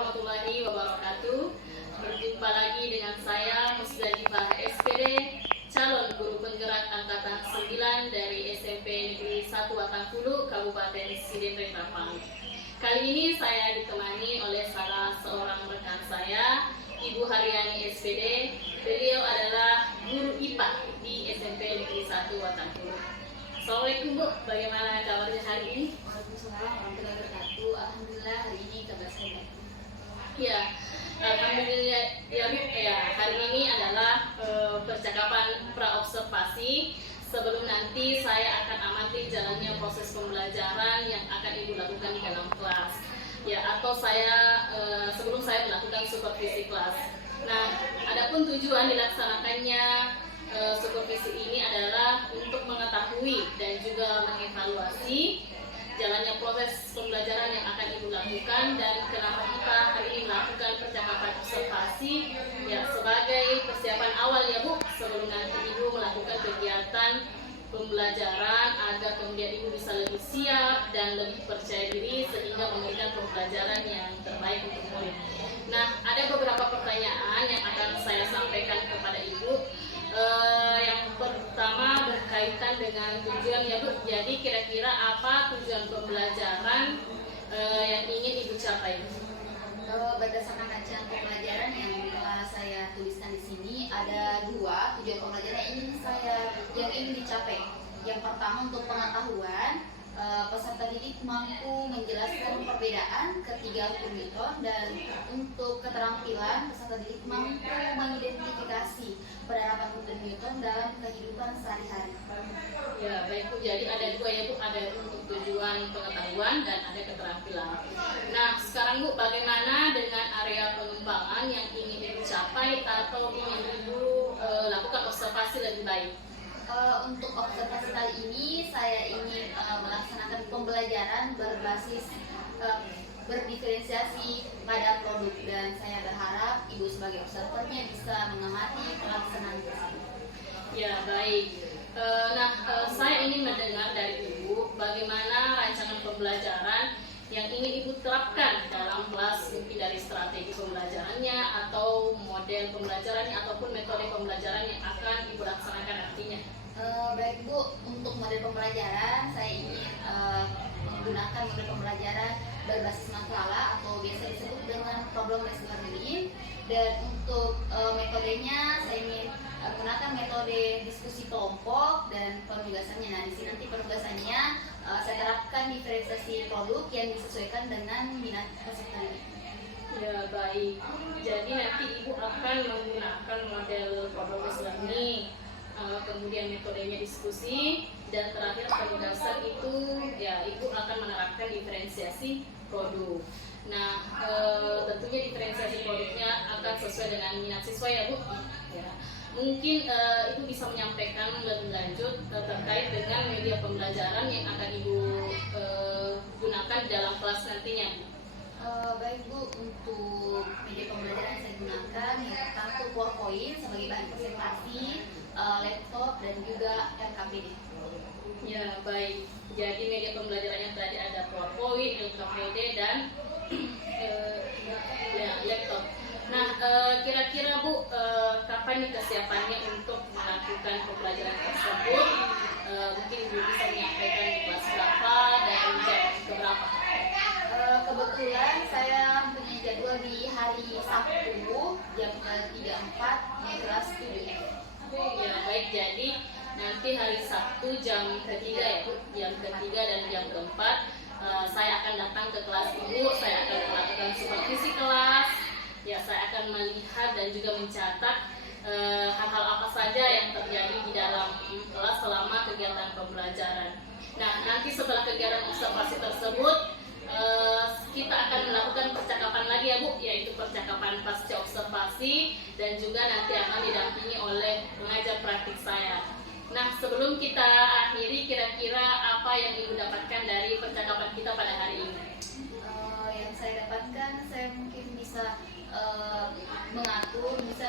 warahmatullahi wabarakatuh. Berjumpa lagi dengan saya Musdalifah SPD, calon guru penggerak angkatan 9 dari SMP Negeri 1 Watangkulu, Kabupaten Sidemre Rapang. Kali ini saya ditemani oleh salah seorang rekan saya, Ibu Haryani SPD. Beliau adalah guru IPA di SMP Negeri 1 Watangkulu. Assalamualaikum Bu, bagaimana kabarnya hari ini? Waalaikumsalam warahmatullahi wabarakatuh. Alhamdulillah hari ini kabar saya baik. Ya, alhamdulillah ya Bu. Ya, hari ini adalah percakapan pra-observasi sebelum nanti saya akan amati jalannya proses pembelajaran yang akan Ibu lakukan di dalam kelas. Ya, atau sebelum saya melakukan supervisi kelas. Nah, adapun tujuan dilaksanakannya supervisi ini adalah untuk mengetahui dan juga mengevaluasi jalannya proses pembelajaran yang akan Ibu lakukan, dan kenapa kita hari ini melakukan percakapan observasi ya sebagai persiapan awal ya Bu, sebelum nanti Ibu melakukan kegiatan pembelajaran agar kemudian Ibu bisa lebih siap dan lebih percaya diri sehingga memberikan pembelajaran yang terbaik untuk murid. Nah, ada beberapa pertanyaan yang akan saya sampaikan kepada Ibu. Yang pertama berkaitan dengan tujuan ya Bu. Jadi kira-kira apa tujuan pembelajaran yang ingin Ibu capai? Berdasarkan rancangan pembelajaran yang telah saya tuliskan di sini, ada dua tujuan pembelajaran yang ingin dicapai. Yang pertama untuk pengetahuan, peserta didik mampu menjelaskan perbedaan ketiga hukum Newton, dan untuk keterampilan peserta didik mampu mengidentifikasi penerapan hukum Newton dalam kehidupan sehari-hari. Ya baik Bu, jadi ada dua ya Bu, ada untuk tujuan pengetahuan dan ada keterampilan. Nah sekarang Bu, bagaimana dengan area pengembangan yang ingin Ibu capai atau ingin Ibu lakukan observasi lebih baik? Untuk observasi kali ini saya ingin melaksanakan pembelajaran berbasis berdiferensiasi pada produk, dan saya berharap Ibu sebagai observernya bisa mengamati pelaksanaan tersebut. Ya baik. Saya ingin mendengar dari Ibu bagaimana rancangan pembelajaran yang ingin Ibu terapkan dalam kelas, mungkin dari strategi pembelajarannya atau model pembelajarannya ataupun metode pembelajaran yang akan Ibu laksanakan nantinya. Baik Bu, untuk model pembelajaran saya ingin menggunakan model pembelajaran berbasis makalah atau biasa disebut dengan problem based learning, dan untuk metodenya saya ingin menggunakan metode diskusi kelompok dan penugasannya. Nah di sini nanti penugasannya saya terapkan diferensiasi produk yang disesuaikan dengan minat peserta didik. Ya baik, jadi nanti Ibu akan menggunakan model problem based learning, kemudian metodenya diskusi, dan terakhir penugasan itu ya Ibu akan menerapkan diferensiasi produk. Nah tentunya diferensiasi produknya akan sesuai dengan minat siswa ya Bu. Ya, mungkin Ibu bisa menyampaikan lebih lanjut terkait dengan media pembelajaran yang akan Ibu gunakan dalam kelas nantinya. Baik Bu, untuk media pembelajaran yang saya gunakan ya pertama PowerPoint sebagai bahan presentasi, laptop, dan juga LKPD. Ya baik, jadi media pembelajarannya tadi ada PowerPoint, LKPD, dan laptop. Nah kira-kira Bu, kapan nih kesiapannya untuk melakukan pembelajaran tersebut? Mungkin Ibu bisa menyampaikan di kelas berapa dan jam keberapa? Kebetulan saya punya jadwal di hari Sabtu jam 3.4 di kelas 7. Ya baik, jadi nanti hari Sabtu jam ketiga ya Bu, jam ketiga dan jam keempat saya akan datang ke kelas Ibu, saya akan melakukan supervisi kelas. Ya, saya akan melihat dan juga mencatat hal-hal apa saja yang terjadi di dalam kelas selama kegiatan pembelajaran. Nah, nanti setelah kegiatan observasi tersebut kita akan melakukan percakapan lagi ya Bu, yaitu percakapan pasca observasi, dan juga nanti akan didampingi oleh pengajar praktik saya. Nah, sebelum kita akhiri, kira-kira apa yang Ibu dapatkan dari percakapan kita pada hari ini? Yang saya dapatkan, saya mungkin bisa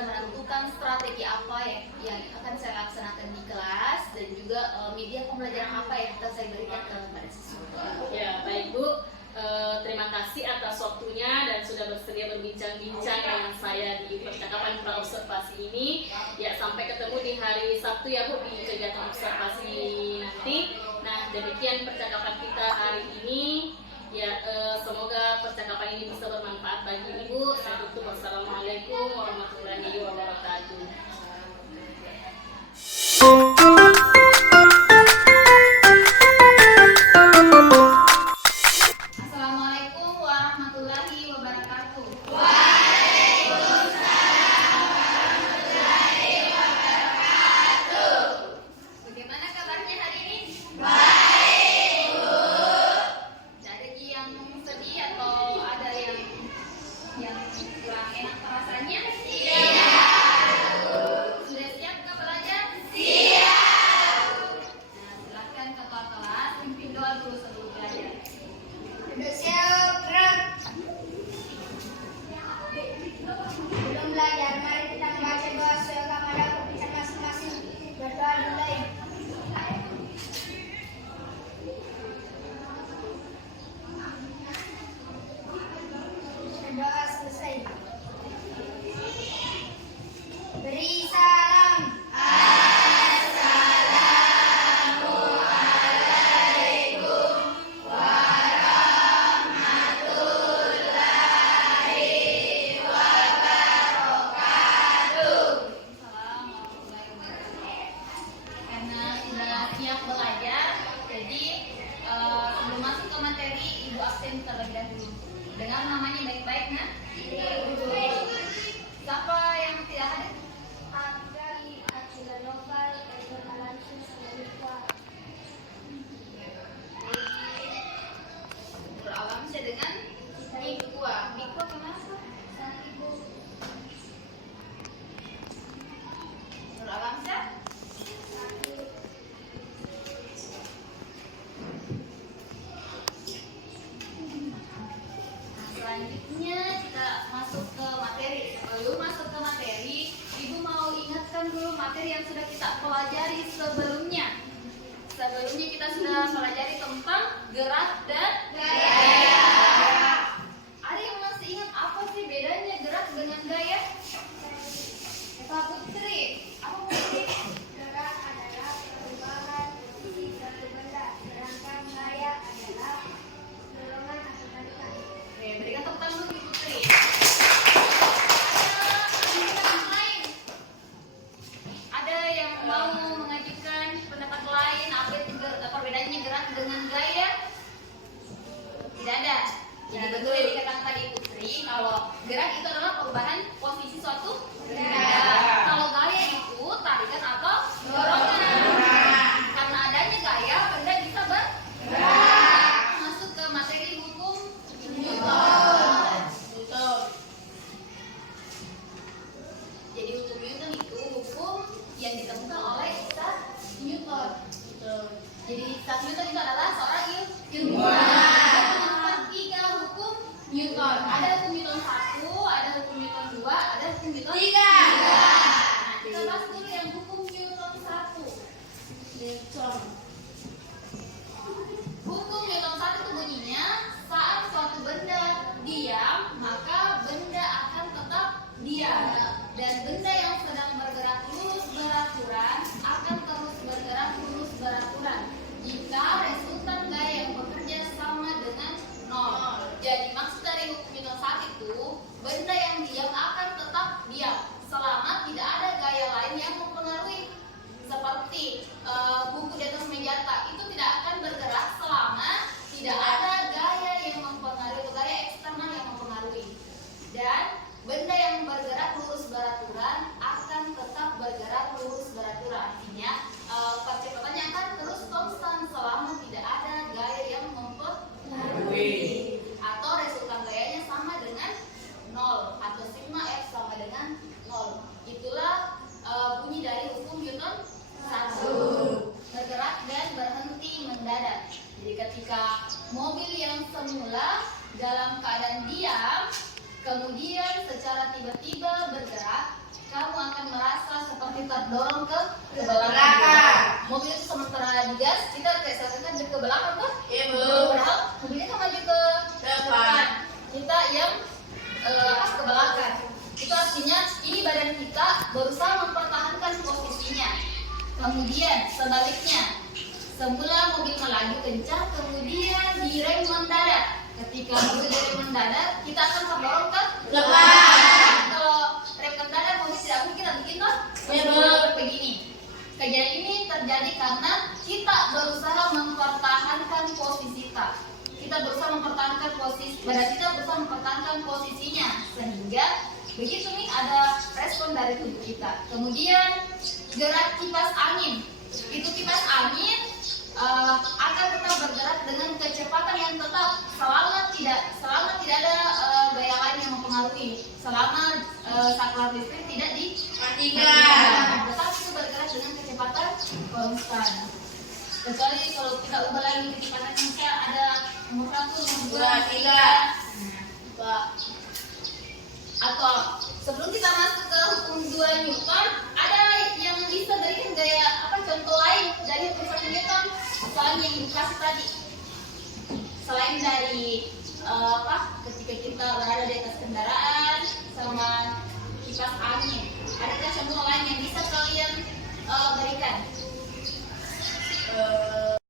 menentukan strategi apa yang akan saya laksanakan di kelas, dan juga media pembelajaran apa yang akan saya berikan kepada siswa. Ya, baik Bu. Terima kasih atas waktunya dan sudah bersedia berbincang-bincang dengan saya di percakapan praobservasi ini. Ya, sampai ketemu di hari Sabtu ya Bu di kegiatan observasi nanti. Nah, demikian percakapan kita hari ini. Ya, semoga percakapan ini bisa bermanfaat bagi Ibu. Saya tutup. Wassalamualaikum warahmatullahi wabarakatuh. Assalamualaikum warahmatullahi wabarakatuh. Bagaimana kabarnya hari ini? Baik, Bu. Ada yang sedih atau ada yang kurang enak rasanya? Iya. Sudah siap ke belajar? Siap. Nah, silakan ketua kelas pimpin doa dulu sebelum belajar. Sudah siap, gerak. Belum belajar, mari kita membaca doa sesuai kepada keputusan masing-masing. Berdoa mulai. Doa selesai. Beri salam. Karena sudah siap belajar, jadi sebelum masuk ke materi, Ibu absen terlebih dahulu. Dengar namanya baik-baik, nah. Siapa yang tidak hadir? Akali, Acila Noval, Edward Alansus, Melissa. Beralam saya dengan Mikwa. Mikwa kenapa? Sang Ibu. Beralam saya? Selanjutnya kita masuk ke materi. Sebelum masuk ke materi, Ibu mau ingatkan dulu materi yang sudah kita pelajari sebelumnya. Sebelumnya kita sudah pelajari tentang gerak dan gaya. Ada yang masih ingat apa sih bedanya gerak dengan gaya? Eva Putri, apa Putri? Gerak adalah perubahan posisi suatu benda, sedangkan gaya adalah dorongan atau tarikan. Oke, berikan tepuk tangan dulu Putri. Ada yang lain? Ada yang mau mengajukan pendapat lain apa itu perbedaannya gerak dengan gaya? Tidak ada. Jadi betul yang dikatakan tadi Putri, kalau gerak itu adalah perubahan posisi suatu benda. Kalau gaya itu tarikan atau dorongan. Karena adanya gaya, benda bisa bergerak. Masuk ke materi hukum Newton. Jadi hukum Newton itu hukum yang ditemukan oleh Isaac Newton. Jadi Isaac Newton itu adalah seorang ilmuwan. Dia menemukan 3 hukum Newton. Ada hukum Newton 1, ada hukum Newton 2, ada hukum Newton 3. Nah, kita bahas dulu yang hukum Newton 1. Hukum Newton 1 itu bunyinya, saat suatu benda diam, maka benda akan tetap diam. Dan benda yang sedang bergerak lurus beraturan akan terus bergerak lurus beraturan jika resultan gaya yang bekerja sama dengan 0. Jadi maksud dari hukum Newton 1 itu, benda yang diam akan tetap diam selama tidak ada gaya lain yang mempengaruhi. Seperti buku di atas meja itu tidak akan bergerak selama tidak ada gaya yang mempengaruhi atau gaya eksternal yang mempengaruhi. Dan benda yang bergerak lurus beraturan akan tetap bergerak lurus beraturan. Artinya percepatannya akan terus konstan selama tidak ada gaya yang mempengaruhi. Atau resultan gayanya sama dengan 0 atau sigma F sama dengan 0. Itulah bunyi dari hukum Newton 1. Bergerak dan berhenti mendadak. Jadi ketika mobil yang semula dalam keadaan diam, kemudian secara tiba-tiba bergerak, kamu akan merasa seperti terdorong ke belakang. Mobil itu sementara digas, kita rasakan ke belakang kan? Iya, Bu. Padahal mobilnya kan maju ke depan. Kita yang Artinya ini badan kita berusaha mempertahankan posisinya. Kemudian sebaliknya, semula mobil melaju kencang, kemudian direm mendadak. Ketika mobil direm mendadak, kita akan terdorong ke belakang. Kalau rem mendadak, mobil tidak mungkin bikin begini. Kejadian ini terjadi karena kita berusaha mempertahankan posisi kita. Kita berusaha mempertahankan posisi, badan kita berusaha mempertahankan posisinya, sehingga begitu nih ada respon dari tubuh kita. Kemudian gerak kipas angin, itu kipas angin akan tetap bergerak dengan kecepatan yang tetap selama tidak ada gaya lain yang mempengaruhi, selama saklar listrik tidak dimatikan, tetap itu bergerak dengan kecepatan konstan. Kecuali kalau kita ubah lagi kecepatannya, misalnya ada nomor 1, nomor 2, 3, atau sebelum kita masuk ke hukum 2 Newton, ada yang bisa berikan gaya contoh lain dari hukum 1 Newton selain yang dikasih tadi. Selain dari ketika kita berada di atas kendaraan sama kipas angin, ada contoh lain yang bisa kalian berikan?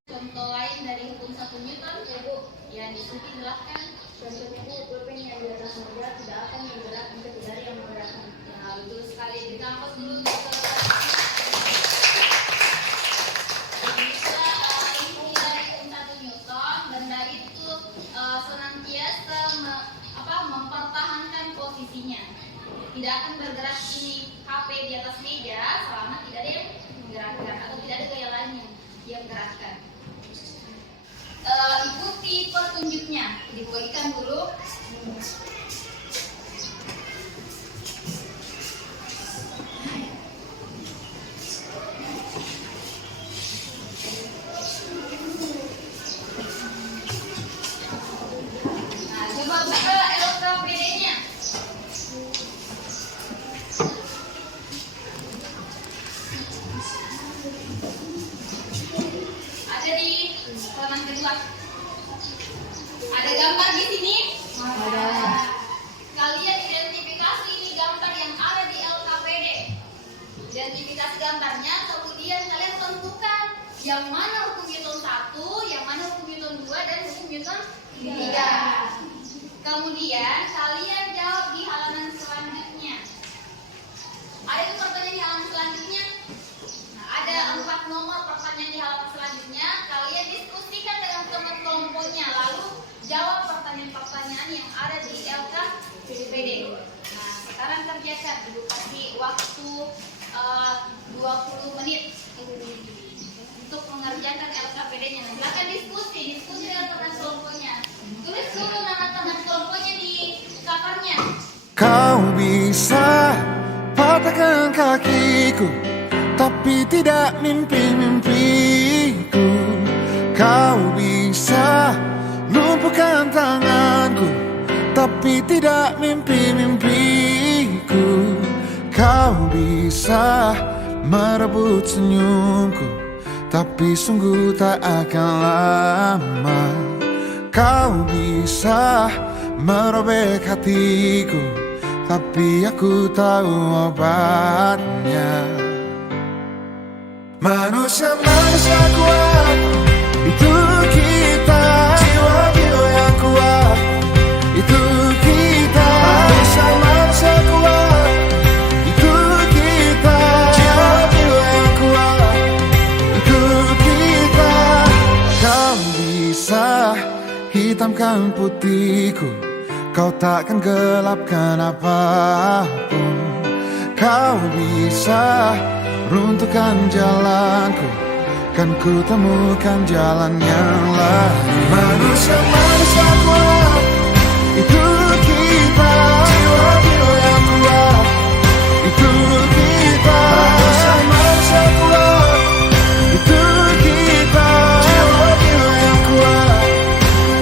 Contoh lain dari hukum 1 Newton, ya Bu, yang disini jelaskan. Contohnya Bu, pulpen yang di atas meja tidak akan bergerak jika tidak ada yang menggerakkan. Ya, betul sekali. Di kampus dulu bisa inti dari hukum 1 Newton, benda itu senantiasa mempertahankan posisinya. Tidak akan bergerak ini HP di atas meja selama tidak ada yang menggerakkan atau tidak ada gaya lain yang menggerakkan. Ikuti petunjuknya, dibagikan dulu. Nah, coba buka LKPD-nya. Ada di halaman kedua. Ada gambar di sini? Ada. Kalian identifikasi ini gambar yang ada di LKPD. Identifikasi gambarnya, kemudian kalian tentukan yang mana hukum Newton 1, yang mana hukum Newton 2, dan hukum Newton 3. Kemudian kalian jawab di halaman selanjutnya. Ada itu pertanyaan di halaman selanjutnya? Nah, ada 4 nomor pertanyaan di halaman selanjutnya. Kalian diskusikan dengan teman kelompoknya, lalu jawab pertanyaan-pertanyaan yang ada di LKPD. Nah, sekarang kerjakan. Ibu kasih waktu 20 menit untuk mengerjakan LKPD-nya. Nah, silakan diskusi dengan teman kelompoknya. Tulis dulu nama teman kelompoknya di covernya. Kau bisa patahkan kakiku, tapi tidak mimpi-mimpiku. Kau bisa lumpuhkan tanganku, tapi tidak mimpi-mimpiku. Kau bisa merebut senyumku, tapi sungguh tak akan lama. Kau bisa merobek hatiku, tapi aku tahu obatnya. Manusia kuat, itu kita. Jiwa-jiwa yang kuat, itu kita. Manusia kuat, itu kita. Jiwa-jiwa yang kuat, itu kita. Kau bisa hitamkan putihku, kau takkan gelapkan apapun. Kau bisa runtuhkan jalanku, kan ku temukan jalan yang lain. Manusia kuat, itu kita. Jiwa-jiwa yang kuat, itu kita. Manusia kuat, itu kita. Jiwa-jiwa yang kuat,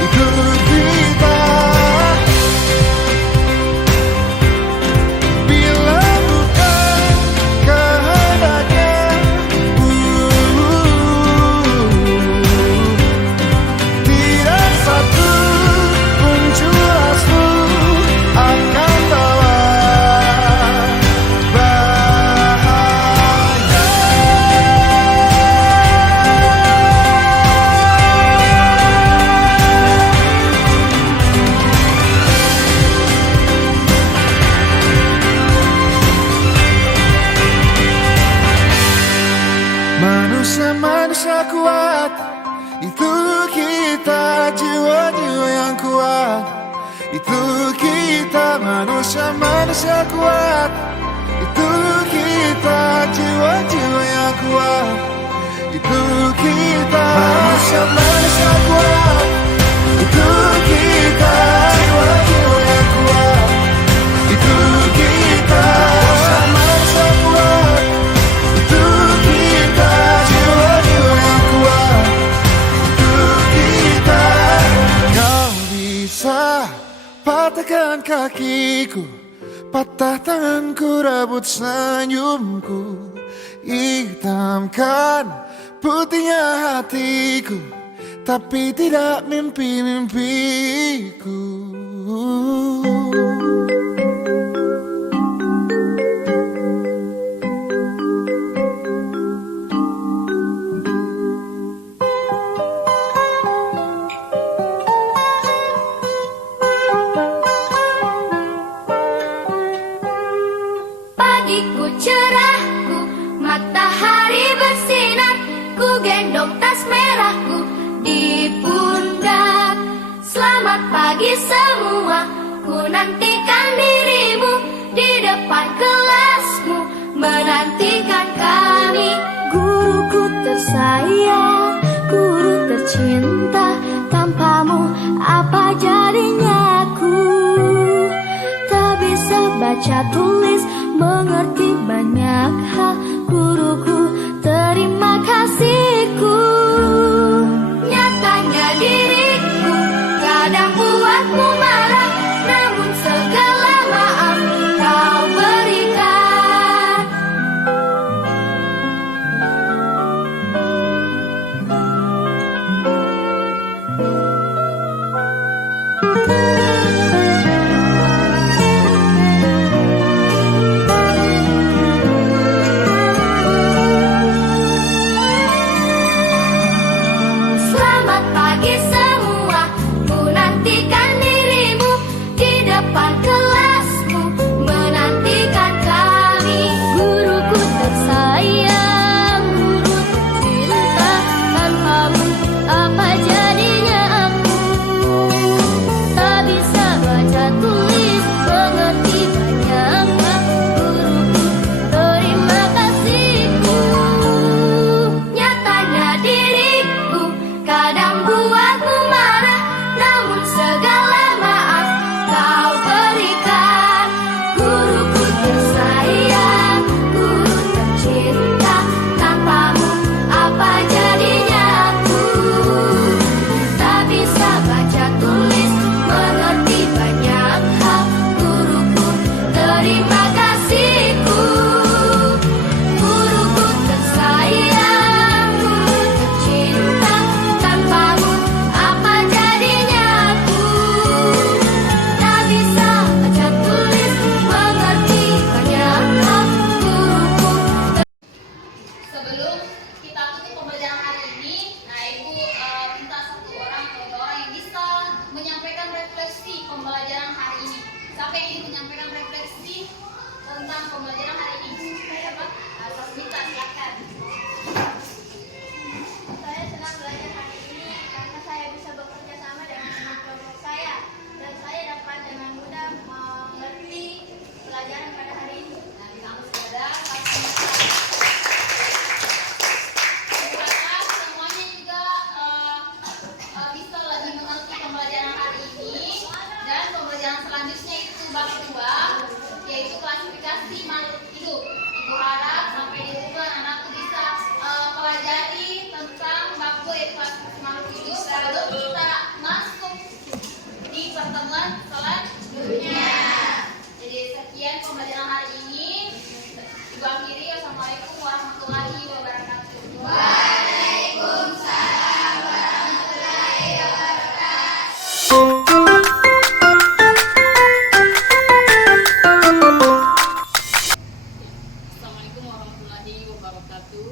itu kita. Bila bukan kehendaknya, tidak satu kita manusia-manusia kuat. Itu kita jiwa-jiwa yang kuat. Itu kita manusia-manusia kuat. Itu kita jiwa-jiwa yang kuat. Itu kita manusia-manusia kuat. Itu kita jiwa-jiwa yang kuat. Itu kita. Kau bisa patahkan kakiku, patah tanganku, rebut senyumku, hitamkan putihnya hatiku, tapi tidak mimpi-mimpiku. Pagiku cerahku, matahari bersinar, ku gendong tas merahku di pundak. Selamat pagi semua, ku nantikan dirimu di depan kelasmu, menantikan kami. Guruku tersayang, guru tercinta, tanpamu apa jadinya aku? Tak bisa baca tulis, mengerti banyak hal, guruku, terima kasihku. Nyatanya diriku kadang buatmu marah, namun segala maaf kau berikan. Selamat pagi semua, ku nantikan dirimu di depan kelasmu, menantikan kami. Guruku tersayang, guru tercinta, tanpamu apa jadinya aku? Tak bisa baca tulis, mengerti banyak hal, guruku, terima kasihku. Nyatanya diriku kadang buatmu marah, namun segala maaf kau berikan. Guruku tersayang, guru tercinta, tanpamu apa jadinya aku? Tak bisa baca tulis, mengerti banyak hal, guruku, terima kasihku. Guruku tersayang, guru tercinta, tanpamu apa jadinya aku? Tak bisa baca tulis, mengerti banyak hal, guruku. Sebelum kita tutup pembelajaran hari ini, nah ibu minta satu orang atau dua orang yang bisa menyampaikan refleksi pembelajaran hari ini. Siapa yang ingin menyampaikan refleksi tentang pembelajaran hari ini? Saya Pak, Sasmita, silakan. Saya senang belajar hari ini karena saya bisa bekerja sama dengan teman kelompok saya dan saya dapat dengan mudah mengerti pelajaran pada hari ini. Nah, di kampus ada Sasmita. Saya harap semuanya juga bisa lebih mengerti pembelajaran hari ini, dan pembelajaran selanjutnya itu bab 2, yaitu klasifikasi makhluk hidup. Ibu harap sampai di situ anak-anakku bisa pelajari tentang bab 2 yaitu klasifikasi makhluk hidup sebelum kita masuk di pertemuan selanjutnya. Jadi sekian pembelajaran hari ini. Ibu akhiri, wassalamualaikum warahmatullahi wabarakatuh. Waalaikumsalam warahmatullahi wabarakatuh. Assalamualaikum warahmatullahi wabarakatuh.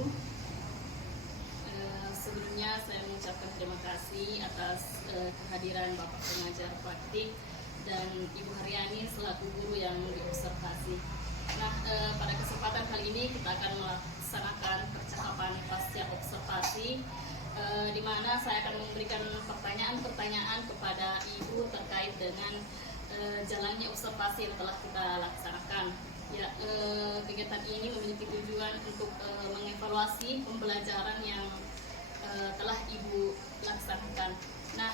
Sebelumnya saya mengucapkan terima kasih atas kehadiran Bapak Pengajar Praktik dan Ibu Haryani selaku guru yang diobservasi. Nah, pada kesempatan kali ini kita akan melaksanakan percakapan pasca observasi, di mana saya akan memberikan pertanyaan-pertanyaan kepada Ibu terkait dengan jalannya observasi yang telah kita laksanakan. Ya, kegiatan ini memiliki tujuan untuk mengevaluasi pembelajaran yang telah Ibu laksanakan. Nah,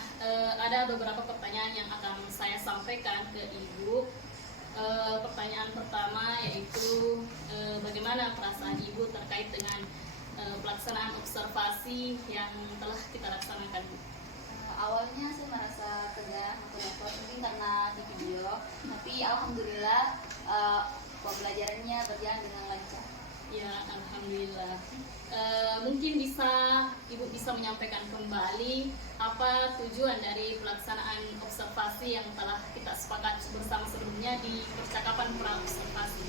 ada beberapa pertanyaan yang akan saya sampaikan ke Ibu. Pertanyaan pertama yaitu bagaimana perasaan Ibu terkait dengan pelaksanaan observasi yang telah kita laksanakan, Bu? Awalnya saya merasa tegang atau repot mungkin karena di video, tapi alhamdulillah pembelajarannya berjalan dengan lancar. Ya, alhamdulillah. Mungkin Ibu bisa menyampaikan kembali apa tujuan dari pelaksanaan observasi yang telah kita sepakati bersama sebelumnya di percakapan pra observasi.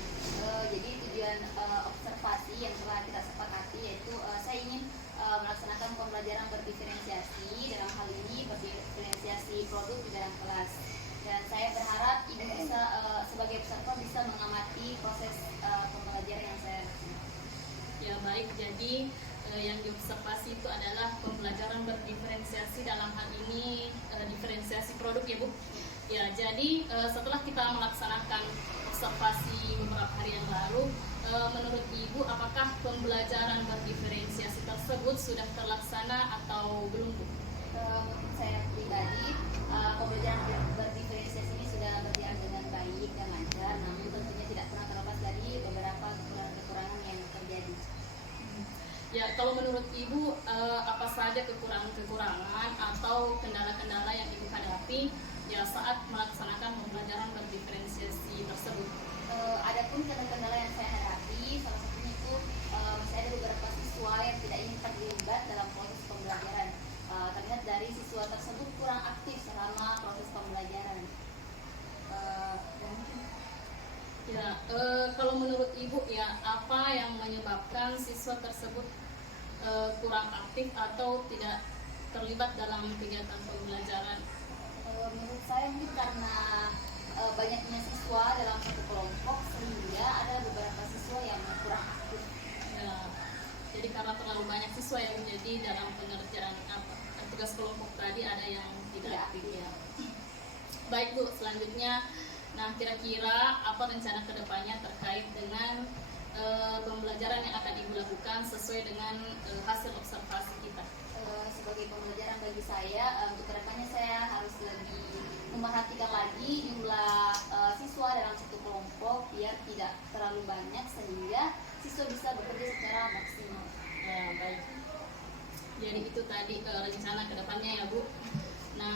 Jadi tujuan observasi yang telah kita sepakati yaitu saya ingin melaksanakan pembelajaran berdiferensiasi, dalam hal ini berdiferensiasi produk di dalam kelas. Dan saya berharap Ibu bisa sebagai peserta bisa mengamati proses pembelajaran yang saya lakukan. Ya, baik. Jadi yang diobservasi itu adalah pembelajaran berdiferensiasi, dalam hal ini diferensiasi produk, ya Bu. Ya, jadi setelah kita melaksanakan observasi beberapa hari yang lalu, menurut Ibu apakah pembelajaran berdiferensiasi tersebut sudah terlaksana atau belum, Bu? Menurut saya pribadi, pembelajaran berdiferensiasi ini sudah berjalan dengan baik dan lancar, namun tentunya tidak pernah terlepas dari beberapa kekurangan yang terjadi. Ya, kalau menurut Ibu apa saja kekurangan-kekurangan atau kendala-kendala yang Ibu hadapi ya saat melaksanakan pembelajaran berdiferensiasi tersebut? Adapun kendala yang saya hadapi, salah satunya itu masih ada beberapa siswa yang tidak ingin terlibat dalam proses pembelajaran. Terlihat dari siswa tersebut kurang aktif selama proses pembelajaran. Ya, kalau menurut Ibu ya apa yang menyebabkan siswa tersebut kurang aktif atau tidak terlibat dalam kegiatan pembelajaran? Menurut saya mungkin karena banyaknya siswa dalam satu kelompok sehingga ada beberapa siswa yang kurang aktif. Ya, jadi karena terlalu banyak siswa yang menjadi dalam pengerjaan tugas kelompok tadi ada yang tidak aktif, ya. Baik Bu, selanjutnya, nah kira-kira apa rencana kedepannya terkait dengan pembelajaran yang akan Ibu lakukan sesuai dengan hasil observasi kita? Sebagai pembelajaran bagi saya, untuk kedepannya saya harus lebih memperhatikan lagi jumlah siswa dalam satu kelompok biar tidak terlalu banyak sehingga siswa bisa bekerja secara maksimal. Ya, baik. Jadi itu tadi rencana kedepannya, ya Bu. Nah,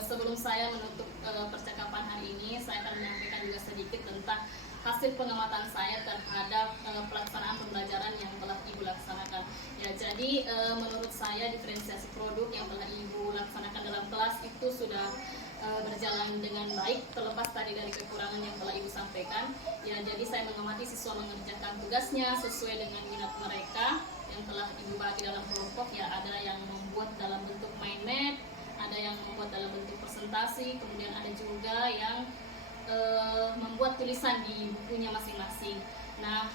sebelum saya menutup percakapan hari ini, saya akan menyampaikan juga sedikit tentang hasil pengamatan saya terhadap pelaksanaan pembelajaran yang telah Ibu laksanakan. Ya, jadi menurut saya diferensiasi produk yang telah Ibu laksanakan dalam kelas itu sudah berjalan dengan baik, terlepas tadi dari kekurangan yang telah Ibu sampaikan. Ya, jadi saya mengamati siswa mengerjakan tugasnya sesuai dengan minat mereka yang telah Ibu bagi dalam kelompok. Ya, ada yang membuat dalam bentuk mind map, ada yang membuat dalam bentuk presentasi, kemudian ada juga yang membuat tulisan di bukunya masing-masing. Nah,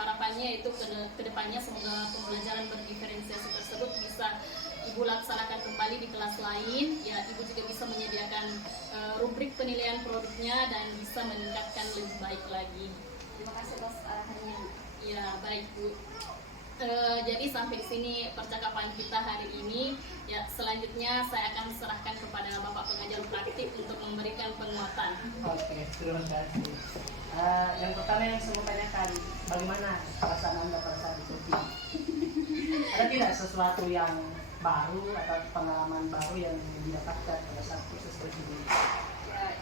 harapannya itu ke depannya semoga pembelajaran berdiferensiasi tersebut bisa Ibu laksanakan kembali di kelas lain. Ya, Ibu juga bisa menyediakan rubrik penilaian produknya dan bisa meningkatkan lebih baik lagi. Terima kasih atas arahannya. Ya, baik Bu. Jadi sampai di sini percakapan kita hari ini. Ya, selanjutnya saya akan serahkan kepada Bapak pengajar praktik untuk memberikan penguatan. Oke, terima kasih. Yang pertama yang saya mau tanyakan, bagaimana perasaan Anda pada saat ikuti? Ada tidak sesuatu yang baru atau pengalaman baru yang didapatkan pada saat proses berjudi? Ya,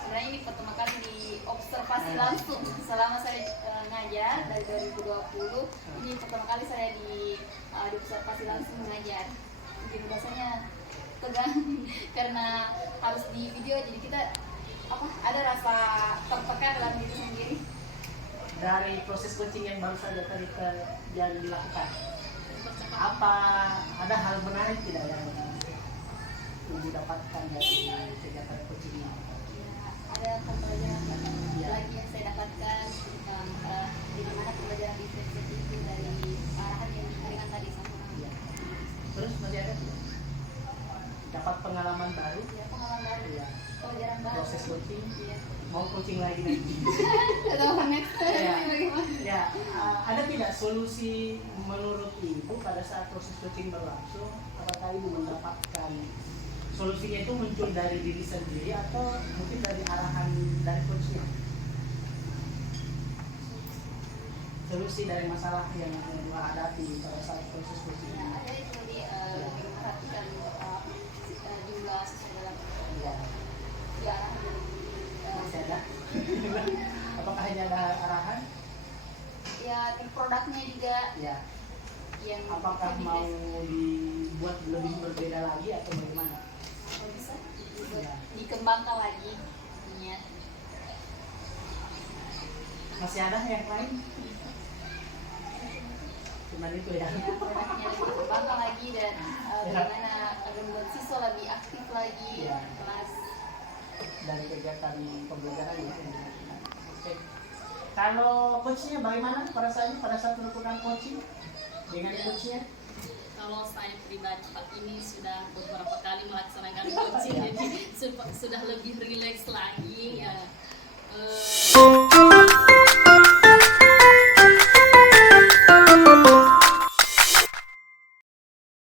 sebenarnya ini pertama kali di observasi langsung selama saya ngajar dari 2020. Ini pertama kali saya di observasi langsung mengajar. Jadi rasanya tegang karena harus di video, jadi kita ada rasa tertekan dalam diri sendiri. Dari proses coaching yang baru saja tadi yang dilakukan, apa ada hal menarik tidak yang didapatkan dari kegiatan coaching ini? Ya, ada pembelajaran lagi yang saya dapatkan tentang di mana pembelajaran diferensiasi itu dari arahan yang diberikan tadi sama Ya. Terus masih ada tidak? Dapat pengalaman baru? ya, pengalaman baru, Ya. pelajaran baru. Proses coaching Atau next Ya. bagaimana? Ya, ada tidak solusi menurut Ibu pada saat proses coaching berlangsung? Apakah Ibu mendapatkan solusinya itu muncul dari diri sendiri atau mungkin dari arahan dari coachnya? Solusi dari masalah yang Ibu hadapi pada saat proses coaching. Ya, ada itu tadi lebih memperhatikan jumlah sesuai dalam Ya, diarah masih ada. Apakah hanya ada arahan? ya produknya juga Ya. yang Apakah mau dibuat lebih berbeda lagi atau bagaimana? kalau bisa Ya. dikembangkan lagi ininya. Masih ada yang lain? Cuman itu ya. Ya, produknya lebih dikembangkan lagi dan bagaimana agar membuat siswa lebih aktif lagi Ya. di kelas. Dari kegiatan pembelajaran gitu. Oke. Kalau coachnya bagaimana perasaannya pada saat melakukan coaching dengan coachnya? Kalau saya pribadi Pak ini sudah beberapa kali melaksanakan coaching, jadi sudah lebih rileks lagi ya.